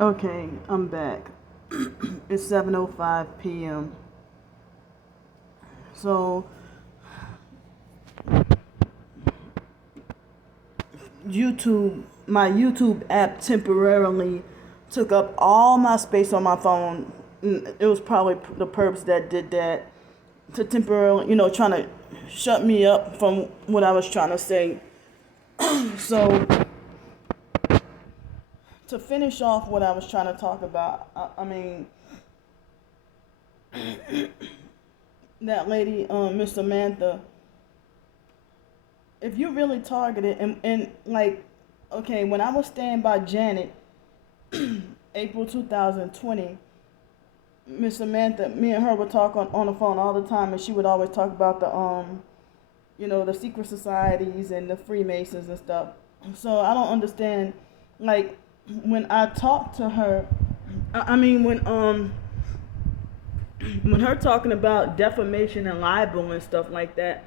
Okay, I'm back. It's 7:05 p.m. So, my YouTube app temporarily took up all my space on my phone. It was probably the perps that did that to temporarily, trying to shut me up from what I was trying to say. So, to finish off what I was trying to talk about, I mean, that lady, Miss Samantha, if you really targeted and like, okay, when I was staying by Janet, April 2020, Miss Samantha, me and her would talk on the phone all the time, and she would always talk about the secret societies and the Freemasons and stuff. So I don't understand, like, when I talked to her, I mean, when her talking about defamation and libel and stuff like that,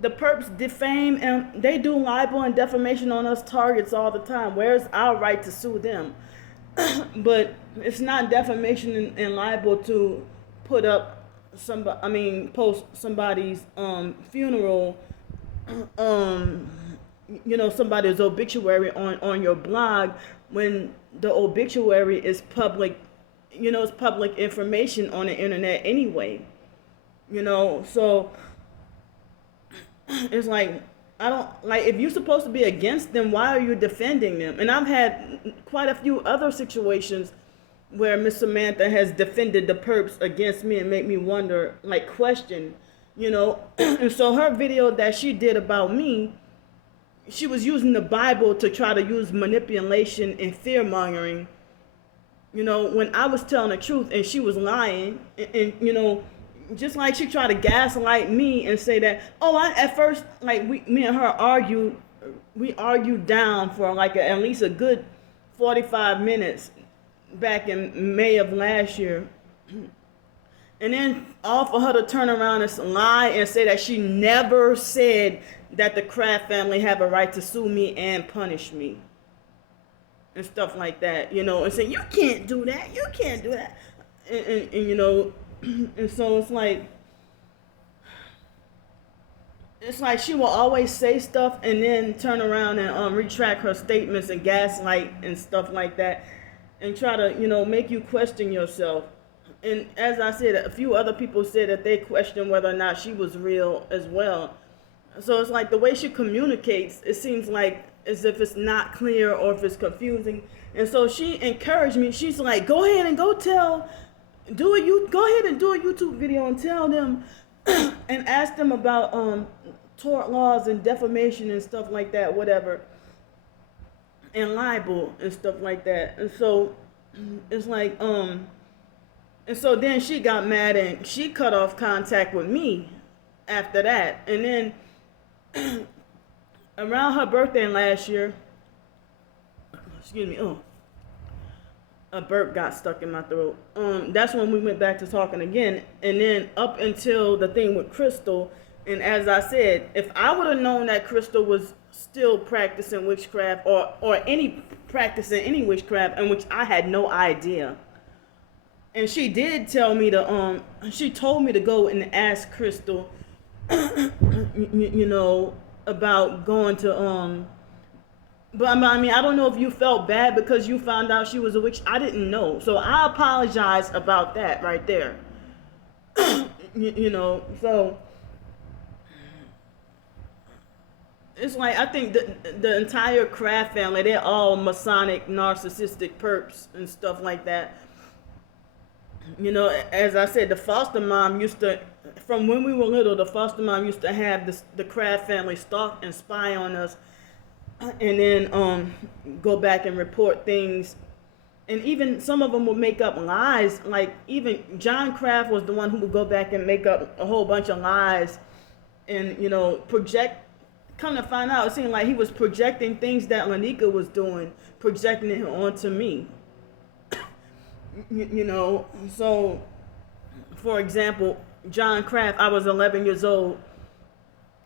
the perps defame and they do libel and defamation on us targets all the time. Where's our right to sue them? But it's not defamation and libel to put up post somebody's funeral, somebody's obituary on your blog when the obituary is public. It's public information on the internet anyway. So it's like, I don't like, if you're supposed to be against them, why are you defending them? And I've had quite a few other situations where Miss Samantha has defended the perps against me and make me wonder, like, question, and so her video that she did about me, she was using the Bible to try to use manipulation and fear mongering, when I was telling the truth and she was lying, and just like she tried to gaslight me and say that, at first, like, me and her argued down for like at least a good 45 minutes back in May of last year. And then all for her to turn around and lie and say that she never said that the Kraft family have a right to sue me and punish me. And stuff like that, and say, you can't do that, and and so it's like she will always say stuff and then turn around and retract her statements and gaslight and stuff like that, and try to make you question yourself. And as I said, a few other people said that they questioned whether or not she was real as well. So it's like the way she communicates, it seems like as if it's not clear or if it's confusing. And so she encouraged me. She's like, go ahead and go ahead and do a YouTube video and tell them and ask them about tort laws and defamation and stuff like that, whatever, and libel and stuff like that. And so it's like and so then she got mad and she cut off contact with me after that. And then around her birthday last year, a burp got stuck in my throat. That's when we went back to talking again. And then up until the thing with Crystal, and as I said, if I would have known that Crystal was still practicing witchcraft or any practicing any witchcraft, in which I had no idea. And she did tell me she told me to go and ask Crystal, about going to but I mean, I don't know if you felt bad because you found out she was a witch. I didn't know, so I apologize about that right there. So it's like, I think the entire Kraft family, they're all Masonic, narcissistic perps and stuff like that. As I said, the foster mom used to, from when we were little, the foster mom used to have the Kraft family stalk and spy on us, and then go back and report things. And even some of them would make up lies. Like, even John Kraft was the one who would go back and make up a whole bunch of lies and, project. Come to find out, it seemed like he was projecting things that Lanika was doing, projecting it onto me. So, for example, John Kraft, I was 11 years old,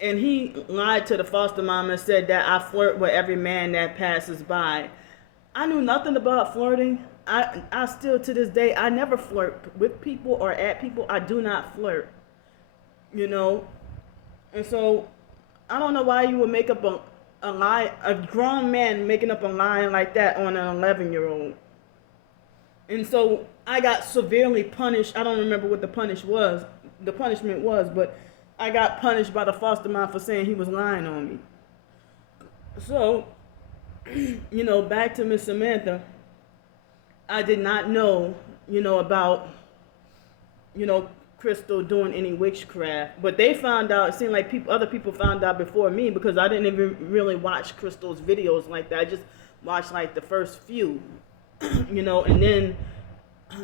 and he lied to the foster mom and said that I flirt with every man that passes by. I knew nothing about flirting. I still to this day, I never flirt with people or at people. I do not flirt, you know. And so I don't know why you would make up a lie, a grown man making up a lie like that on an 11-year-old. And so I got severely punished. I don't remember what the punishment was, but I got punished by the foster mom for saying he was lying on me. So, back to Miss Samantha. I did not know, about, Crystal doing any witchcraft. But they found out, it seemed like other people found out before me, because I didn't even really watch Crystal's videos like that. I just watched like the first few, and then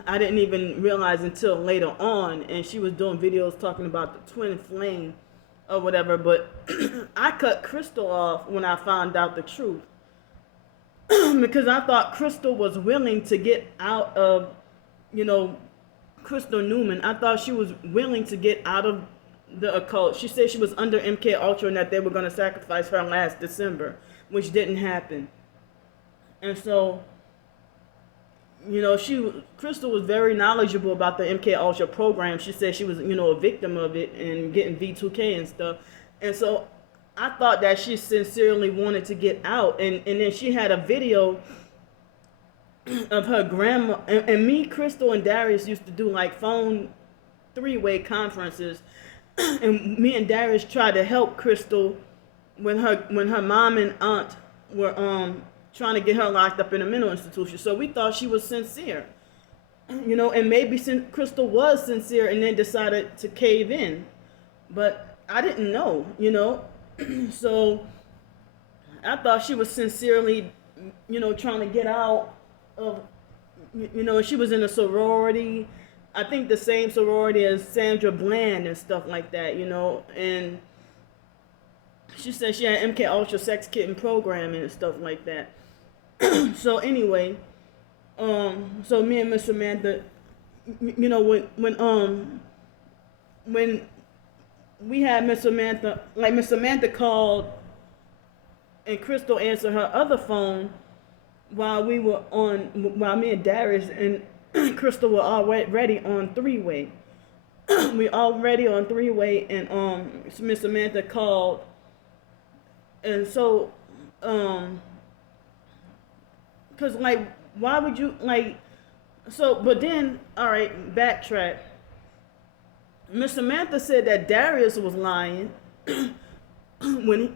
I didn't even realize until later on, and she was doing videos talking about the twin flame or whatever. But I cut Crystal off when I found out the truth. Because I thought Crystal was willing to get out of, Crystal Newman. I thought she was willing to get out of the occult. She said she was under MK Ultra and that they were going to sacrifice her last December, which didn't happen. And so, Crystal was very knowledgeable about the MK Ultra program. She said she was, a victim of it and getting V2K and stuff. And so I thought that she sincerely wanted to get out. And then she had a video of her grandma. And me, Crystal, and Darius used to do like phone three-way conferences. And me and Darius tried to help Crystal when her mom and aunt were trying to get her locked up in a mental institution. So we thought she was sincere. And maybe Crystal was sincere and then decided to cave in. But I didn't know, So I thought she was sincerely, trying to get out of, she was in a sorority. I think the same sorority as Sandra Bland and stuff like that, and she said she had MK Ultra sex kitten programming and stuff like that. So anyway, so me and Miss Samantha, when we had Miss Samantha, like Miss Samantha called and Crystal answered her other phone while me and Darius and Crystal were already on three-way. We already on three-way, and Miss Samantha called, and so cause like why would you but then all right, backtrack. Miss Samantha said that Darius was lying when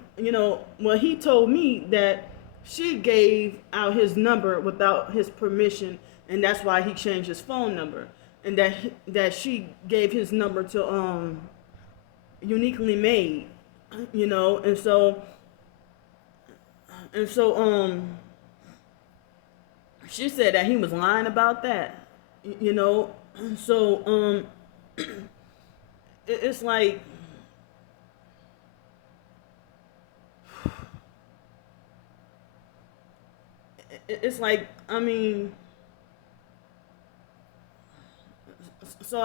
he told me that she gave out his number without his permission, and that's why he changed his phone number, and that she gave his number to Uniquely Made, and so she said that he was lying about that, so it's like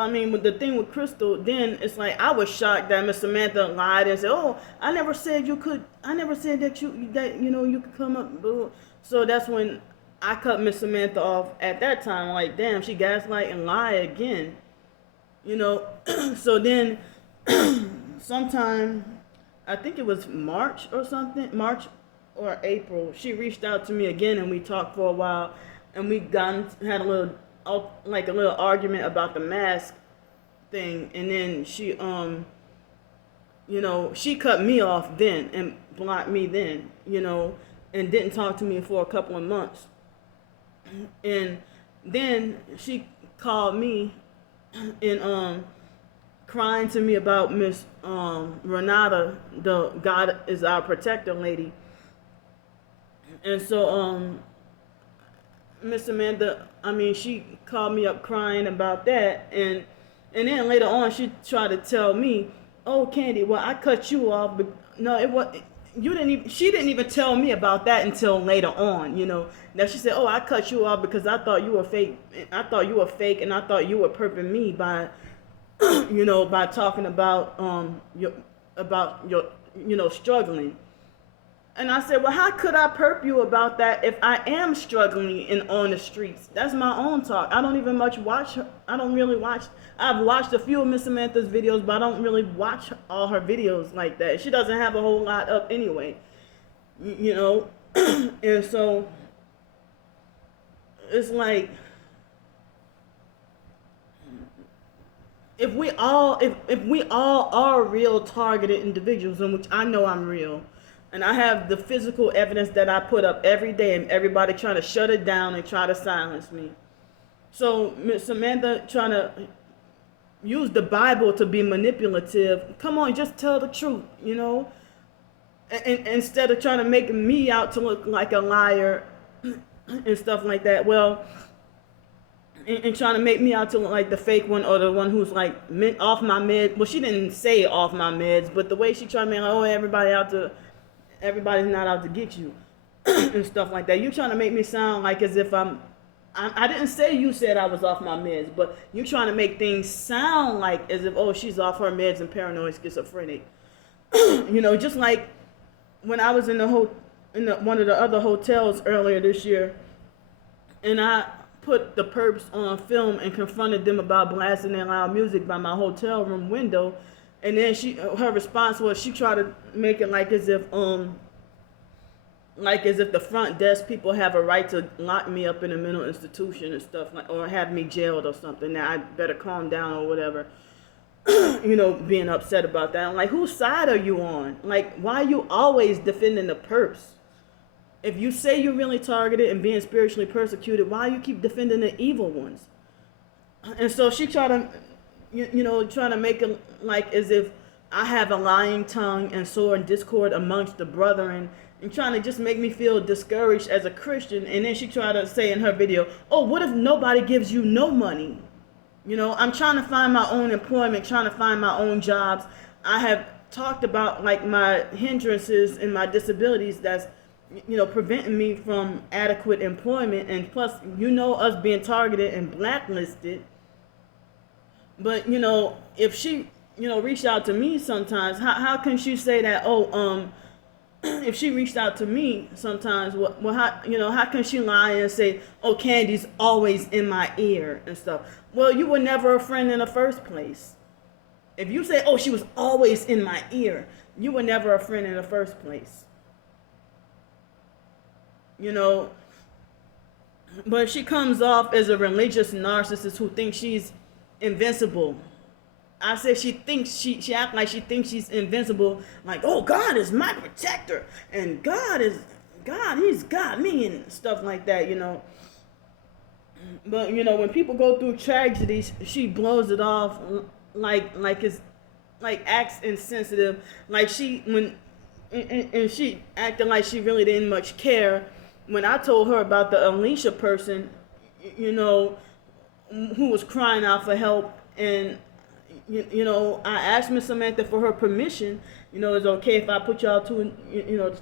with the thing with Crystal, then it's like I was shocked that Miss Samantha lied and said, "Oh, I never said that you could come up." So that's when I cut Miss Samantha off at that time. Like, damn, she gaslight and lie again, So then, sometime, I think it was March or April, she reached out to me again, and we talked for a while, and we had a little argument about the mask thing, and then she she cut me off then and blocked me then, and didn't talk to me for a couple of months. And then she called me and crying to me about Miss Renata, the God is our protector lady. And so Miss Amanda, she called me up crying about that, and then later on she tried to tell me, "Oh, Candy, well, I cut you off, but no, it was she didn't even tell me about that until later on, Now she said, "Oh, I cut you off because I thought you were fake. I thought you were fake, and I thought you were perping me by, by talking about your struggling." And I said, well, how could I perp you about that if I am struggling and on the streets? That's my own talk. I don't even much watch her. I don't really watch. I've watched a few of Miss Samantha's videos, but I don't really watch all her videos like that. She doesn't have a whole lot up anyway, you know. And so it's like, if we all are real targeted individuals, in which I know I'm real, and I have the physical evidence that I put up every day, and everybody trying to shut it down and try to silence me. So Miss Samantha trying to use the Bible to be manipulative. Come on, just tell the truth, you know. And instead of trying to make me out to look like a liar and stuff like that. Well, and trying to make me out to look like the fake one, or the one who's like off my meds. Well, she didn't say off my meds, but the way she tried to make like, oh, everybody's not out to get you and stuff like that. You trying to make me sound like as if I didn't say you said I was off my meds, but you trying to make things sound like as if, oh, she's off her meds and paranoid schizophrenic. You know, just like when I was in one of the other hotels earlier this year, and I put the perps on film and confronted them about blasting their loud music by my hotel room window, and then her response was she tried to make it like as if the front desk people have a right to lock me up in a mental institution and stuff, like, or have me jailed or something. Now I better calm down or whatever. You know, being upset about that. I'm like, whose side are you on? Like, why are you always defending the perps? If you say you're really targeted and being spiritually persecuted, why you keep defending the evil ones? And so she tried to, trying to make it like as if I have a lying tongue and sowing discord amongst the brethren, and trying to just make me feel discouraged as a Christian. And then she tried to say in her video, oh, what if nobody gives you no money? You know, I'm trying to find my own employment, trying to find my own jobs. I have talked about like my hindrances and my disabilities that's, preventing me from adequate employment. And plus, us being targeted and blacklisted. But, if she, reached out to me sometimes, how can she say that, if she reached out to me sometimes, well, how can she lie and say, oh, Candy's always in my ear and stuff? Well, you were never a friend in the first place. If you say, oh, she was always in my ear, you were never a friend in the first place. But she comes off as a religious narcissist who thinks she's invincible. I said she acts like she thinks she's invincible, like, oh, God is my protector, and he's got me, and stuff like that, But, when people go through tragedies, she blows it off like it's, like, acts insensitive, like and she acting like she really didn't much care. When I told her about the Alicia person, who was crying out for help, and I asked Miss Samantha for her permission. It's okay if I put y'all to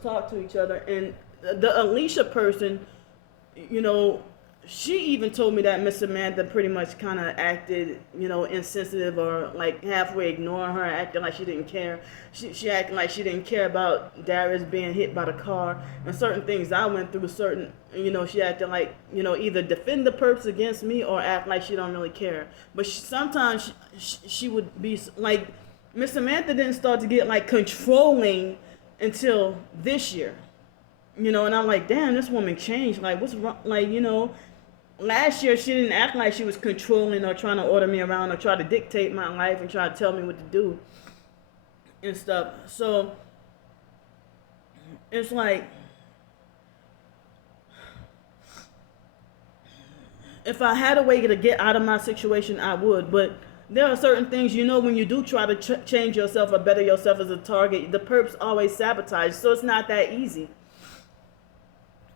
talk to each other. And the Alicia person, she even told me that Miss Samantha pretty much kind of acted, insensitive, or like halfway ignoring her, acting like she didn't care. She acted like she didn't care about Darius being hit by the car and certain things I went through. She acted like, either defend the perps against me or act like she don't really care. But sometimes she would be like, Miss Samantha didn't start to get like controlling until this year. And I'm like, damn, this woman changed. Like, what's wrong? Like, last year she didn't act like she was controlling or trying to order me around or try to dictate my life and try to tell me what to do and stuff. So it's like, if I had a way to get out of my situation, I would. But there are certain things, when you do try to change yourself or better yourself as a target, the perps always sabotage. So it's not that easy.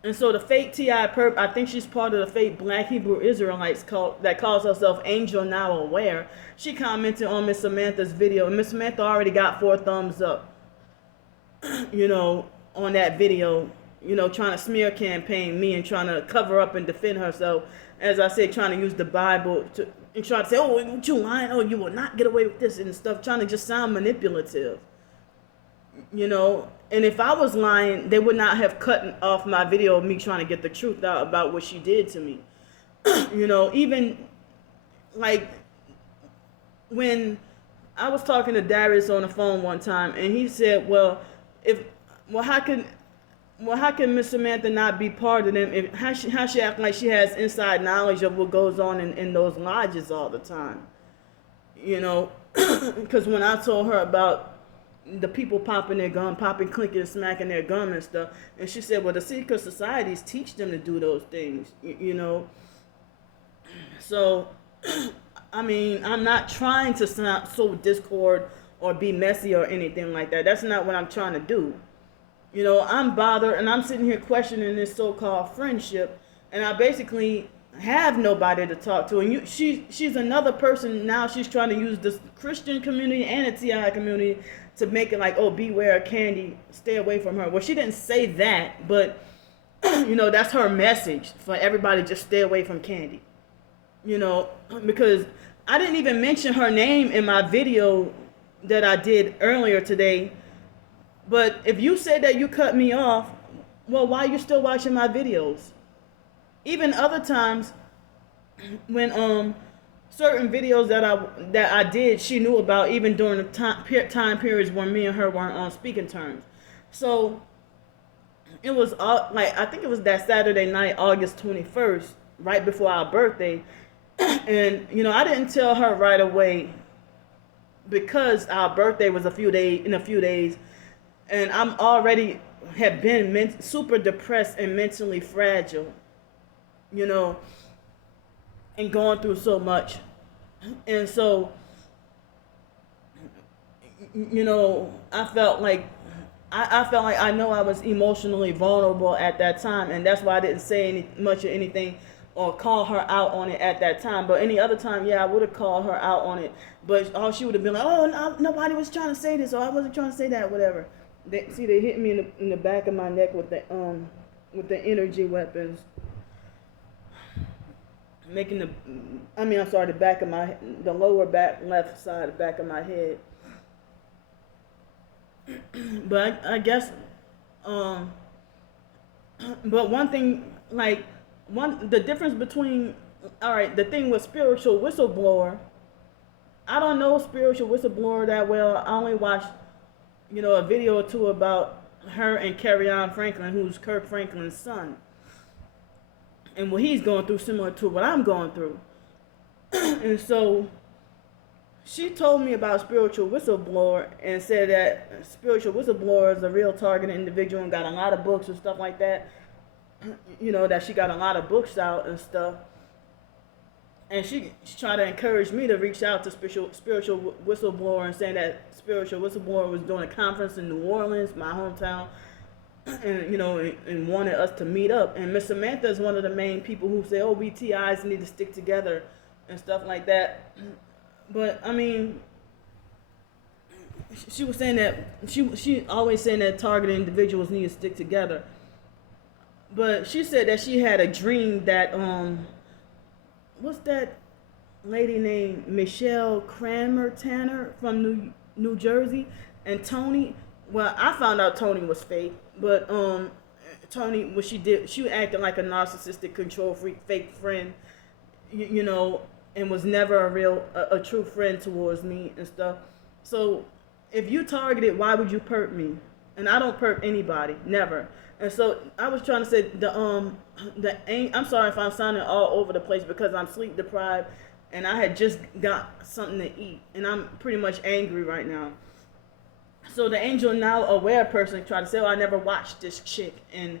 And so the fake T.I. perp, I think she's part of the fake Black Hebrew Israelites that calls herself Angel Now Aware. She commented on Miss Samantha's video, and Miss Samantha already got 4 thumbs up, on that video, trying to smear campaign me and trying to cover up and defend herself. As I said, trying to use the Bible and try to say, oh, you lying, oh, you will not get away with this and stuff, trying to just sound manipulative. you know. And if I was lying, they would not have cut off my video of me trying to get the truth out about what she did to me. You know, even like when I was talking to Darius on the phone one time, and he said, "Well, if well, how can Miss Samantha not be part of them? If how she act like she has inside knowledge of what goes on in those lodges all the time?" You know, because when I told her about the people popping their gum, popping, clinking, smacking their gum and stuff, and she said, "Well, the secret societies teach them to do those things." You know, so. I mean, I'm not trying to sow discord or be messy or anything like that. That's not what I'm trying to do. You know, I'm bothered and I'm sitting here questioning this so-called friendship, and I basically have nobody to talk to. And she's another person now. She's trying to use this Christian community and a TI community to make it like, oh, beware of Candy, stay away from her. Well, she didn't say that, but you know, that's her message for everybody. Just stay away from Candy. You know, because I didn't even mention her name in my video that I did earlier today. But if you said that you cut me off, well, why are you still watching my videos? Even other times when certain videos that I did, she knew about, even during the time periods when me and her weren't on speaking terms. So it was like, I think it was that Saturday night, August 21st, right before our birthday. And, you know, I didn't tell her right away because our birthday was in a few days, and I'm already have been super depressed and mentally fragile, you know, and going through so much. And so, you know, I felt like I know I was emotionally vulnerable at that time, and that's why I didn't say much of anything or call her out on it at that time. But any other time, yeah, I would have called her out on it. But all she would have been like, "Oh, no, nobody was trying to say this, or I wasn't trying to say that, whatever." They hit me in the back of my neck with the energy weapons, making the lower back left side, the back of my head. But I guess, but one thing, like, the difference between, all right, the thing with spiritual whistleblower, I don't know spiritual whistleblower that well. I only watched, you know, a video or two about her and Carrion Franklin, who's Kirk Franklin's son, and what he's going through similar to what I'm going through. And so she told me about spiritual whistleblower and said that spiritual whistleblower is a real targeted individual and got a lot of books and stuff like that. You know, that she got a lot of books out and stuff. And she tried to encourage me to reach out to spiritual whistleblower, and saying that spiritual whistleblower was doing a conference in New Orleans, my hometown, and, you know, and wanted us to meet up. And Miss Samantha is one of the main people who say, "Oh, we TIs need to stick together," and stuff like that. But I mean, she was saying that she always saying that targeted individuals need to stick together. But she said that she had a dream that what's that lady named Michelle Cranmer Tanner from New Jersey, and Tony. Well, I found out Tony was fake, but Tony, what she did, she acted like a narcissistic, control freak, fake friend, you know, and was never a true friend towards me and stuff. So if you targeted, why would you perp me? And I don't perp anybody, never. And so I was trying to say I'm sorry if I'm sounding all over the place because I'm sleep deprived and I had just got something to eat and I'm pretty much angry right now. So the Angel Now Aware person tried to say, "Oh, I never watched this chick," and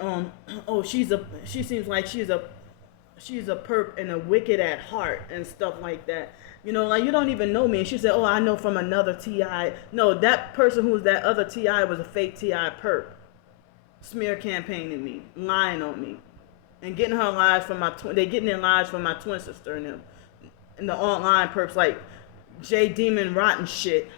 oh, she seems like she's a perp and a wicked at heart and stuff like that. You know, like, you don't even know me. And she said, "Oh, I know from another TI." No, that person who was that other TI was a fake TI perp, smear campaigning me, lying on me, and getting her lives from they getting their lives from my twin sister and them, and the online perps like J Demon Rotten shit.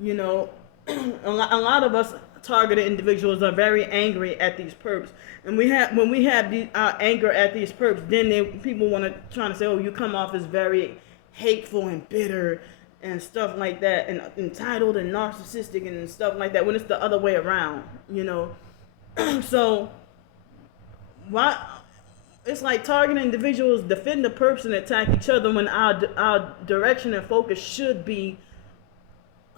You know, a lot of us targeted individuals are very angry at these perps, and when we have our anger at these perps, then people want to try to say, "Oh, you come off as very hateful and bitter and stuff like that, and entitled and narcissistic and stuff like that, when it's the other way around, you know. So why it's like targeting individuals defend the perps and attack each other when our direction and focus should be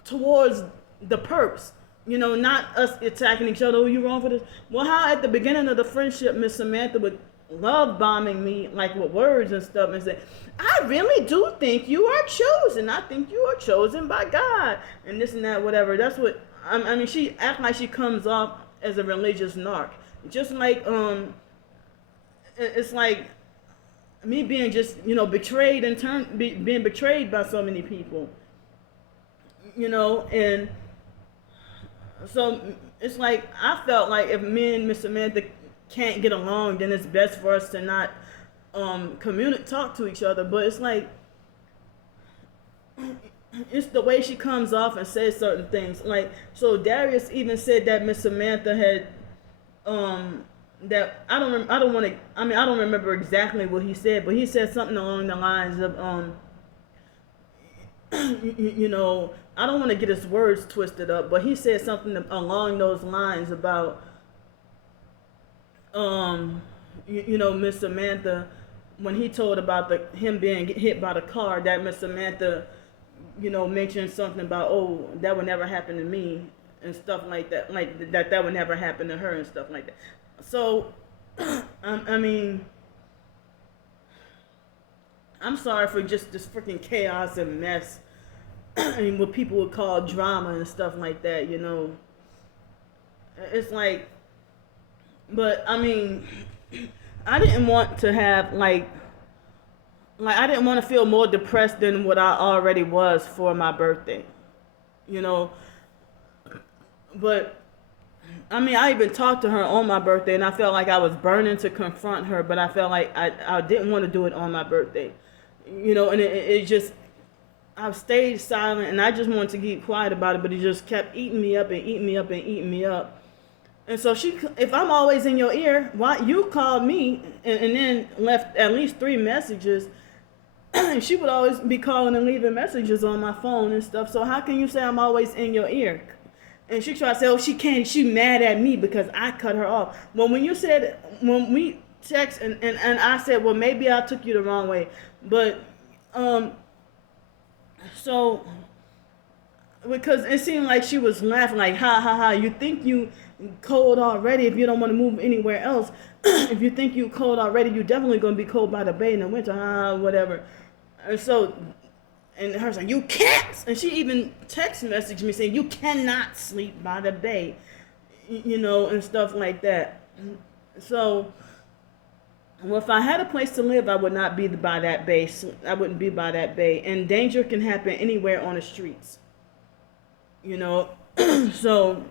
towards the perps, you know, not us attacking each other. Oh, you wrong for this? Well, how at the beginning of the friendship, Miss Samantha would love bombing me like with words and stuff and say, I really do think you are chosen. I think you are chosen by God and this and that, whatever. That's what I mean. She act like she comes off as a religious narc, just like it's like me being just, you know, betrayed and being betrayed by so many people, you know. And so it's like I felt like if me and Miss Samantha can't get along, then it's best for us to not talk to each other. But it's like it's the way she comes off and says certain things. Like, so Darius even said that Miss Samantha had that I don't remember exactly what he said, but he said something along the lines of you know, I don't want to get his words twisted up, but he said something along those lines about you know, Miss Samantha, when he told about him being hit by the car, that Miss Samantha, you know, mentioned something about, oh, that would never happen to me and stuff like that, like that would never happen to her and stuff like that. So I mean, I'm sorry for just this freaking chaos and mess. I mean, what people would call drama and stuff like that, you know. It's like, but I mean, I didn't want to have like I didn't want to feel more depressed than what I already was for my birthday, you know. But I mean, I even talked to her on my birthday, and I felt like I was burning to confront her, but I felt like I didn't want to do it on my birthday, you know. And it just, I've stayed silent, and I just wanted to keep quiet about it, but it just kept eating me up and eating me up and eating me up. And so if I'm always in your ear, why you called me and then left at least 3 messages, and she would always be calling and leaving messages on my phone and stuff. So how can you say I'm always in your ear? And she tried to say, oh, she mad at me because I cut her off. Well, when we text and I said, well, maybe I took you the wrong way, but so because it seemed like she was laughing like, ha ha ha, you think you cold already if you don't want to move anywhere else. If you think you cold already, you're definitely going to be cold by the bay in the winter, whatever. And so, and her saying, you can't, and she even text messaged me saying, you cannot sleep by the bay, you know, and stuff like that. So, well, if I had a place to live, I would not be by that bay. I wouldn't be by that bay. And danger can happen anywhere on the streets, you know. So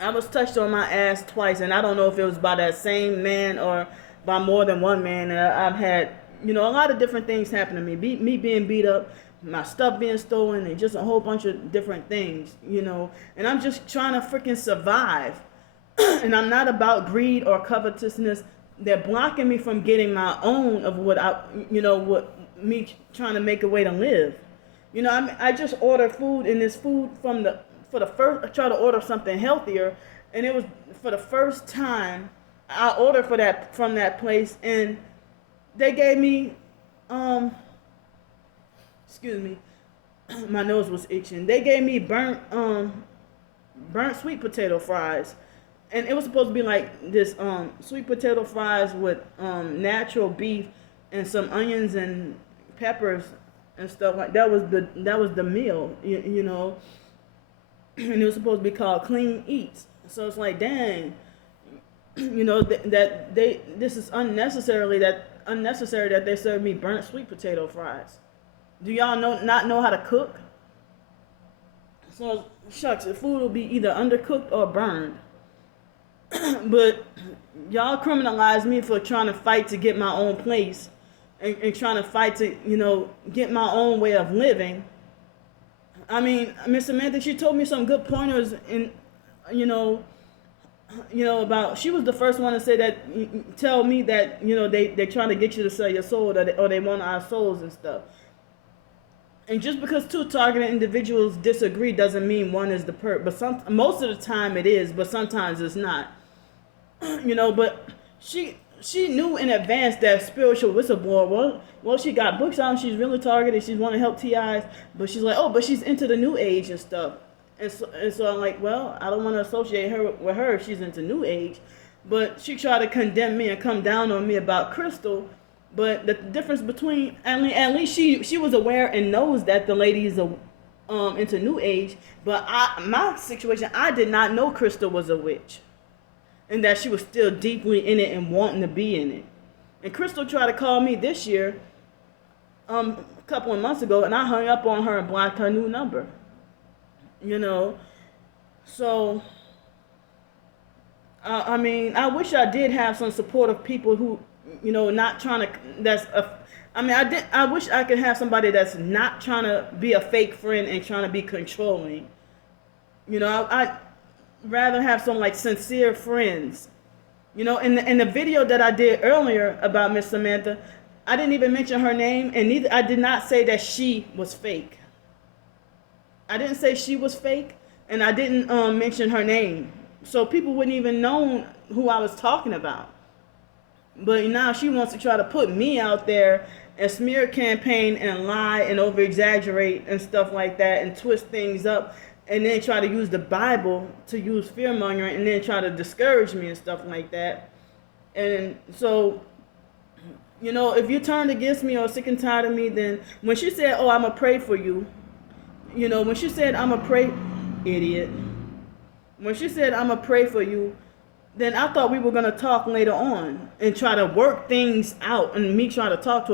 I was touched on my ass twice, and I don't know if it was by that same man or by more than one man. And I've had, you know, a lot of different things happen to me. Me being beat up, my stuff being stolen, and just a whole bunch of different things, you know. And I'm just trying to freaking survive. And I'm not about greed or covetousness. They're blocking me from getting my own of what me trying to make a way to live. You know, I just ordered food, and this food for the first, I tried to order something healthier, and it was for the first time I ordered from that place, and they gave me, excuse me, my nose was itching. They gave me burnt sweet potato fries, and it was supposed to be like this sweet potato fries with natural beef and some onions and peppers and stuff like that. Was the meal, you know. And it was supposed to be called Clean Eats. So it's like, dang, you know, this is unnecessary that they serve me burnt sweet potato fries. Do y'all not know how to cook? So shucks, the food will be either undercooked or burned. But y'all criminalize me for trying to fight to get my own place and trying to fight to, you know, get my own way of living. I mean, Miss Samantha, she told me some good pointers in, you know, about, she was the first one to say that, tell me that, you know, they're trying to get you to sell your soul, or they want our souls and stuff. And just because two targeted individuals disagree doesn't mean one is the perp. But most of the time it is, but sometimes it's not. But she knew in advance that spiritual whistleblower. Well, she got books out. And she's really targeted. She's want to help TIs, but she's like, oh, but she's into the new age and stuff. And so I'm like, well, I don't want to associate her with her if she's into new age. But she tried to condemn me and come down on me about Crystal. But the difference between, at least she was aware and knows that the lady is into new age. But my situation, I did not know Crystal was a witch, and that she was still deeply in it and wanting to be in it. And Crystal tried to call me this year, a couple of months ago, and I hung up on her and blocked her new number. So I wish I did have some supportive people who, not trying to. I wish I could have somebody that's not trying to be a fake friend and trying to be controlling. I'd rather have some like sincere friends. In the video that I did earlier about Miss Samantha, I didn't even mention her name, and I did not say that she was fake. I didn't say she was fake, and I didn't mention her name, so people wouldn't even know who I was talking about. But now she wants to try to put me out there and smear campaign and lie and over exaggerate and stuff like that and twist things up, and then try to use the Bible to use fear mongering and then try to discourage me and stuff like that. And so, if you turned against me or sick and tired of me, then when she said, oh, I'm going to pray for you, when she said, I'm going to pray, idiot. When she said, I'm going to pray for you, then I thought we were going to talk later on and try to work things out, and me try to talk to her.